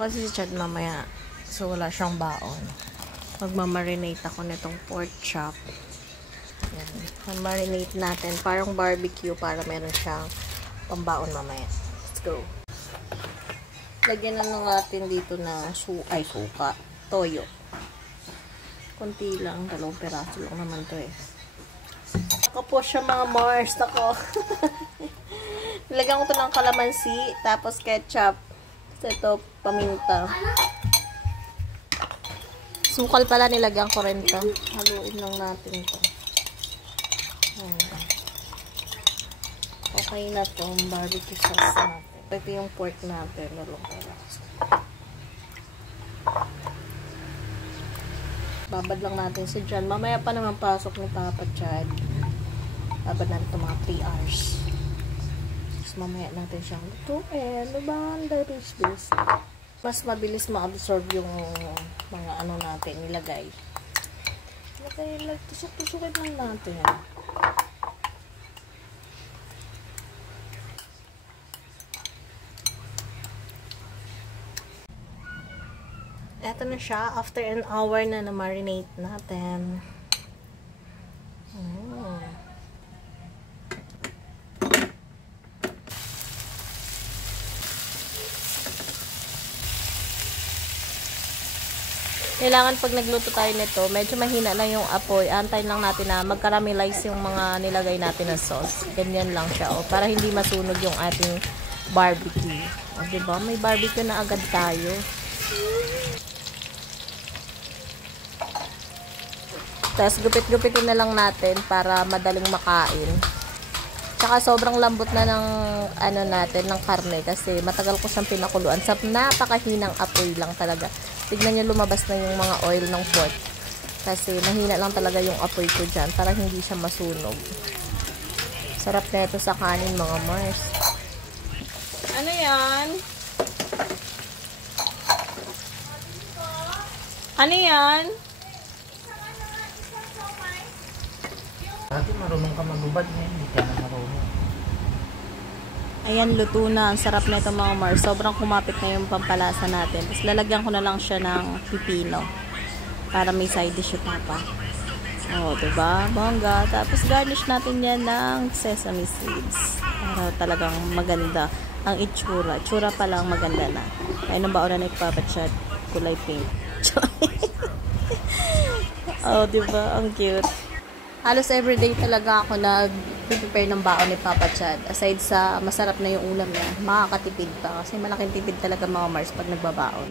Kasi si Chad mamaya, so wala siyang baon. Magmamarinate ako nitong pork chop. Yan. Marinate natin. Parang barbecue para meron siyang pambaon mamaya. Let's go. Lagyan na natin dito na suka. Toyo. Kunti lang. 2 peraso lang naman to eh. Ako po siya mga Mars. Ako. Nilagyan ko to ng kalamansi. Tapos ketchup. Ito, paminta. Sukal pala nilagyan ko rin to. Haluin lang natin to. Okay na to. Barbecue sauce natin. Ito yung pork natin. Babad lang natin si John. Mamaya pa naman pasok ni Papa Chad. Babad natin ito mga 3 hours. Tapos mamaya natin siyang lutuin. Diba? Bilis. Mas mabilis ma-absorb yung mga ano natin nilagay. Tusok-tusokin lang natin. Eto na siya. After an hour na na-marinate natin. Kailangan pag nagluto tayo nito, medyo mahina lang yung apoy. Antayin lang natin na mag-caramelize yung mga nilagay natin na sauce. Ganyan lang siya. O, para hindi masunog yung ating barbecue. O, diba? May barbecue na agad tayo. Tapos gupit-gupitin na lang natin para madaling makain. Tsaka sobrang lambot na ng ano natin, ng karne kasi matagal ko siyang pinakuluan. Sa napakahinang apoy lang talaga. Tignan niyo lumabas na yung mga oil ng pork. Kasi mahina lang talaga yung apoy ko dyan para hindi siya masunog. Sarap na ito sa kanin mga Mars. Ano yan? Ano yan? Dati marunong ka magubad ngayon, hindi ka na marunong. Ayan, luto na. Ang sarap na ito mga Mars. Sobrang kumapit na yung pampalasa natin. Tapos lalagyan ko na lang siya ng pipino. Para may side dish yung papa. O, diba? Bongga. Tapos garnish natin yan ng sesame seeds. Para talagang maganda ang itsura. Itsura pa lang maganda na. Ayun ang baon na ni Papa Chad. Kulay pink. O, diba? Ang cute. Halos everyday talaga ako nag-prepare ng baon ni Papa Chad. Aside sa masarap na yung ulam niya, makakatipid pa. Kasi malaking tipid talaga mga Mars pag nagbabaon.